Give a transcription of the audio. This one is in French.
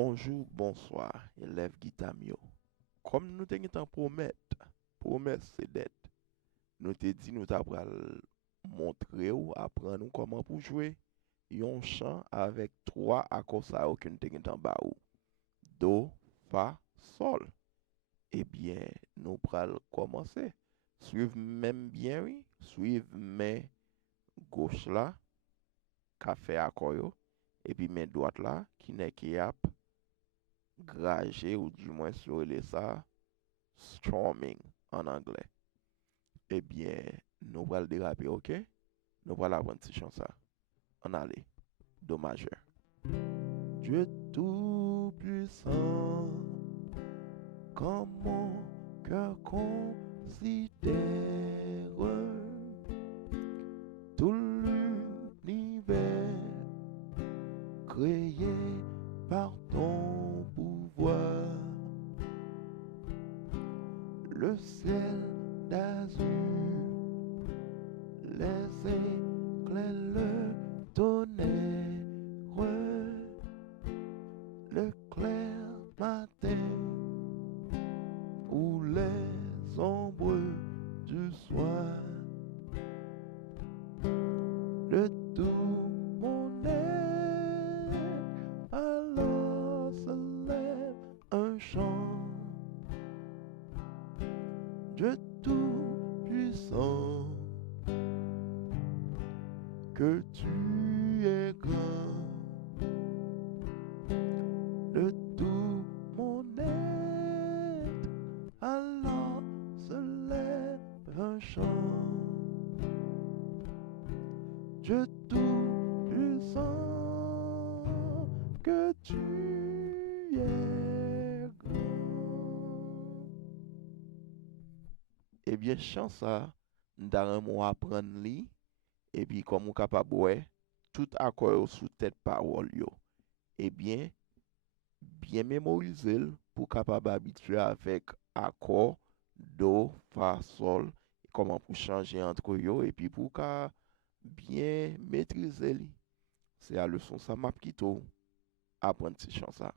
Bonjour, bonsoir, élève Gitamio. Comme nous t'avons promesse c'est dette. Nous te dit nous t'apprendre montrer ou apprendre nous comment pour jouer un chant avec trois accords ça aucune t'avons en bas ou. Do, fa, sol. Eh bien, nous allons commencer. Suivez même bien, oui. Suivez main gauche là, café accord yo. Et puis main droite là, qui n'est qui a gragé ou du moins sur ça storming en anglais. Eh bien, nous allons déraper, ok? Nous allons apprendre cette chanson. On allait. Do majeur. Dieu tout-puissant, comme mon cœur considère tout l'univers créé par ton pouvoir. Le ciel d'azur, les éclairs, le tonnerre, le clair matin ou les ombres du soir. Le tout mon être alors se lève un chant. Dieu tout-puissant, que tu es grand. Le tout mon être alors se lève un chant. Dieu tout-puissant, que tu es grand. Eh bien, chant ça, nous apprendre li, et puis comme on capable ouais, tout accord sous tête parole yo. Eh bien mémoriser pour capable habituer avec accord do, fa, sol, comment pour changer entre yo et puis pour bien maîtriser li. C'est la leçon ça m'a quitté apprendre ces chants ça.